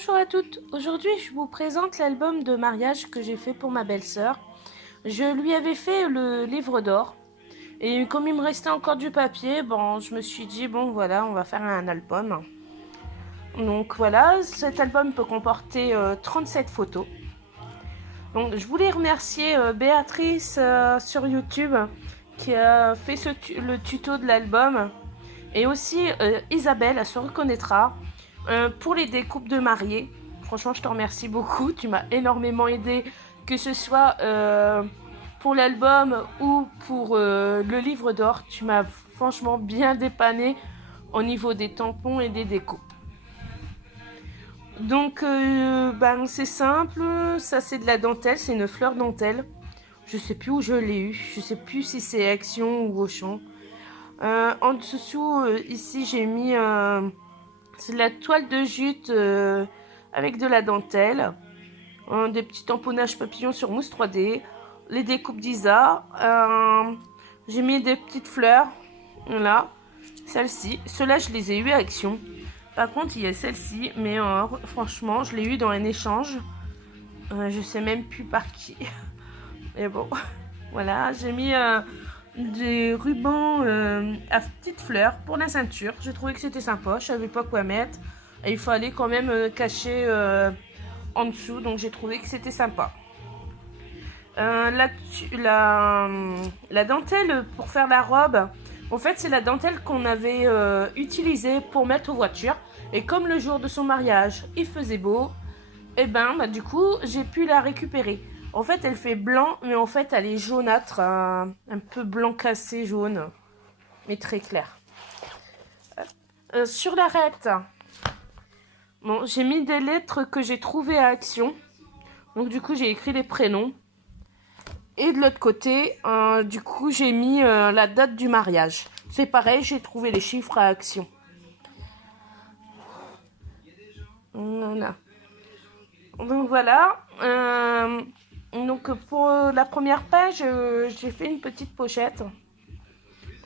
Bonjour à toutes, aujourd'hui je vous présente l'album de mariage que j'ai fait pour ma belle-sœur. Je lui avais fait le livre d'or et comme il me restait encore du papier, je me suis dit bon voilà, on va faire un album. Donc voilà, cet album peut comporter 37 photos. Donc je voulais remercier Béatrice sur YouTube qui a fait le tuto de l'album et aussi Isabelle, elle se reconnaîtra. Pour les découpes de mariés, franchement je te remercie beaucoup, tu m'as énormément aidé, que ce soit pour l'album ou pour le livre d'or, tu m'as franchement bien dépanné au niveau des tampons et des découpes. Donc c'est simple, ça c'est de la dentelle, c'est une fleur dentelle, je sais plus où je l'ai eu, je sais plus si c'est Action ou Auchan. En dessous ici j'ai mis c'est de la toile de jute avec de la dentelle, des petits tamponnages papillons sur mousse 3D, les découpes d'Isa. J'ai mis des petites fleurs, là, celle-ci. Ceux-là, je les ai eu à Action. Par contre, il y a celle-ci, mais franchement, je l'ai eu dans un échange. Je sais même plus par qui. Mais bon, voilà, j'ai mis des rubans à petites fleurs pour la ceinture. J'ai trouvé que c'était sympa, je savais pas quoi mettre et il fallait quand même cacher en dessous, donc j'ai trouvé que c'était sympa. La dentelle pour faire la robe, en fait c'est la dentelle qu'on avait utilisée pour mettre aux voitures, et comme le jour de son mariage il faisait beau, et du coup j'ai pu la récupérer. En fait, elle fait blanc, mais en fait, elle est jaunâtre, un peu blanc cassé jaune, mais très clair. Sur l'arête, j'ai mis des lettres que j'ai trouvées à Action. Donc, du coup, j'ai écrit les prénoms. Et de l'autre côté, du coup, j'ai mis la date du mariage. C'est pareil, j'ai trouvé les chiffres à Action. Voilà. Donc, voilà. Donc pour la première page, j'ai fait une petite pochette,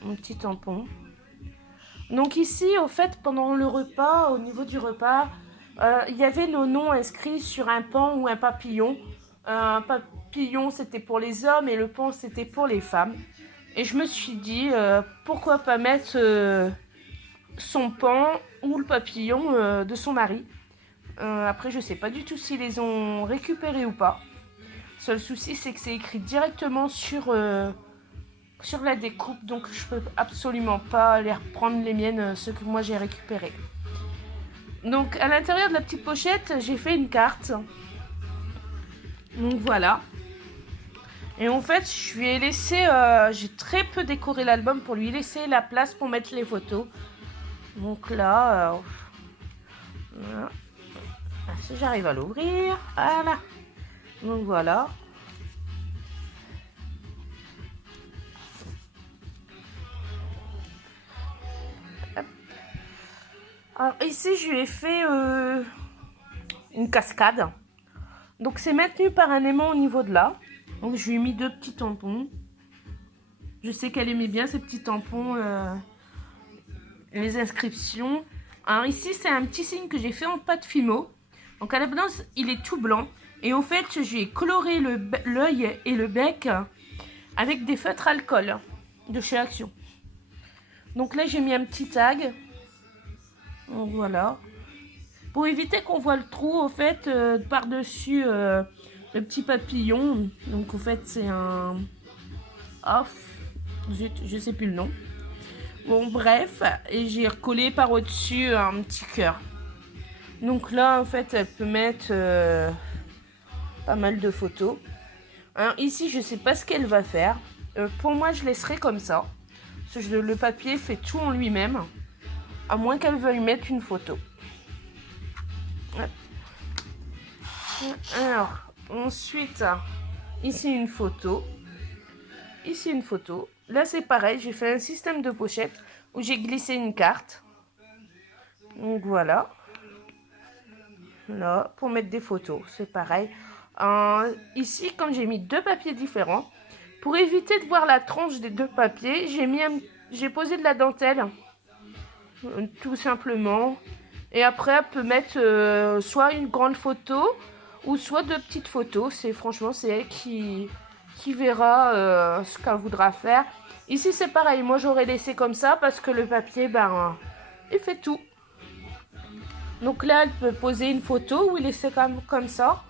un petit tampon. Donc ici, au fait, pendant le repas, au niveau du repas, il y avait nos noms inscrits sur un pan ou un papillon. Un papillon, c'était pour les hommes et le pan, c'était pour les femmes. Et je me suis dit, pourquoi pas mettre son pan ou le papillon de son mari. Après, je sais pas du tout s'ils les ont récupérés ou pas. Seul souci, c'est que c'est écrit directement sur la découpe, donc je peux absolument pas les reprendre les miennes, ceux que moi j'ai récupérés. Donc à l'intérieur de la petite pochette, j'ai fait une carte. Donc voilà. Et en fait, je lui ai laissé, j'ai très peu décoré l'album pour lui laisser la place pour mettre les photos. Donc là, voilà. Si j'arrive à l'ouvrir, voilà. Donc voilà. Alors ici, je lui ai fait une cascade. Donc c'est maintenu par un aimant au niveau de là. Donc je lui ai mis 2 petits tampons. Je sais qu'elle aimait bien ces petits tampons, les inscriptions. Alors ici, c'est un petit signe que j'ai fait en pâte Fimo. Donc à la base, il est tout blanc. Et en fait, j'ai coloré l'œil et le bec avec des feutres alcool de chez Action. Donc là, j'ai mis un petit tag. Donc voilà. Pour éviter qu'on voit le trou, au fait, par-dessus le petit papillon. Donc, au fait, c'est un... Ah, zut, je sais plus le nom. Bon, bref. Et j'ai recollé par au-dessus un petit cœur. Donc là, en fait, elle peut mettre pas mal de photos. Alors, ici, je sais pas ce qu'elle va faire. Pour moi, je laisserai comme ça. Parce que le papier fait tout en lui-même. À moins qu'elle veuille mettre une photo. Alors, ensuite, ici une photo. Ici une photo. Là, c'est pareil. J'ai fait un système de pochette où j'ai glissé une carte. Donc, voilà. Là, pour mettre des photos. C'est pareil. Ici, comme j'ai mis 2 papiers différents, pour éviter de voir la tranche des 2 papiers, j'ai posé de la dentelle. Tout simplement. Et après, elle peut mettre soit une grande photo ou soit deux petites photos. Franchement, c'est elle qui verra ce qu'elle voudra faire. Ici, c'est pareil. Moi, j'aurais laissé comme ça parce que le papier, ben, il fait tout. Donc là, elle peut poser une photo ou laisser comme ça.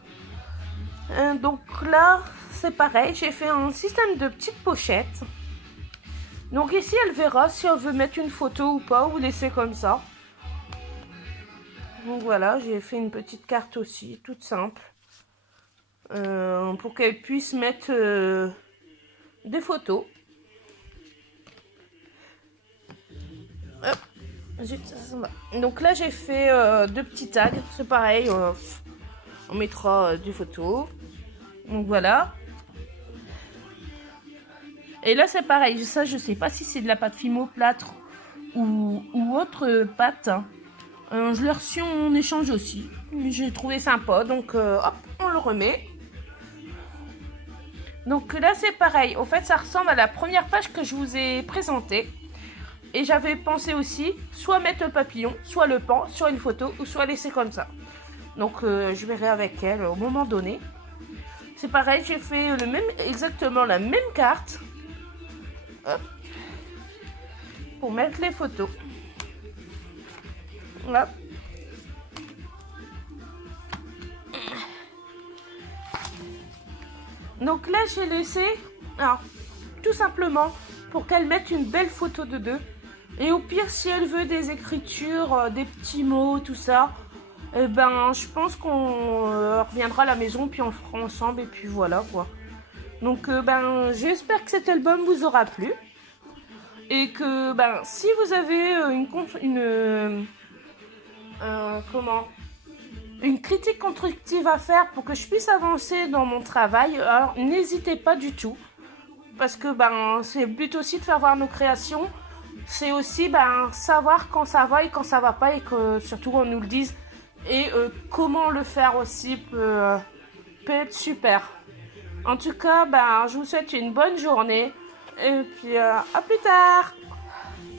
Donc là, c'est pareil. J'ai fait un système de petites pochettes. Donc ici, elle verra si elle veut mettre une photo ou pas, ou laisser comme ça. Donc voilà, j'ai fait une petite carte aussi, toute simple. Pour qu'elle puisse mettre des photos. Hop. Zut, ça va. Donc là, j'ai fait deux petits tags. C'est pareil, on mettra des photos. Donc voilà. Et là, c'est pareil. Ça, je sais pas si c'est de la pâte Fimo plâtre ou autre pâte. Je l'ai reçu en échange aussi. J'ai trouvé sympa. Donc, hop, on le remet. Donc là, c'est pareil. Au fait, ça ressemble à la première page que je vous ai présentée. Et j'avais pensé aussi, soit mettre le papillon, soit le pan, soit une photo, ou soit laisser comme ça. Donc, je verrai avec elle au moment donné. C'est pareil, j'ai fait exactement la même carte. Hop. Pour mettre les photos. Hop. Donc là, j'ai laissé, alors, tout simplement, pour qu'elle mette une belle photo de deux. Et au pire, si elle veut des écritures, des petits mots, tout ça, eh ben, je pense qu'on reviendra à la maison, puis on le fera ensemble, et puis voilà, quoi. Donc, ben, j'espère que cet album vous aura plu. Et que, ben, si vous avez une critique constructive à faire pour que je puisse avancer dans mon travail, alors n'hésitez pas du tout. Parce que, ben, c'est le but aussi de faire voir nos créations. C'est aussi, ben, savoir quand ça va et quand ça va pas, et que surtout on nous le dise. Et comment le faire aussi peut être super. En tout cas, ben, je vous souhaite une bonne journée. Et puis, à plus tard!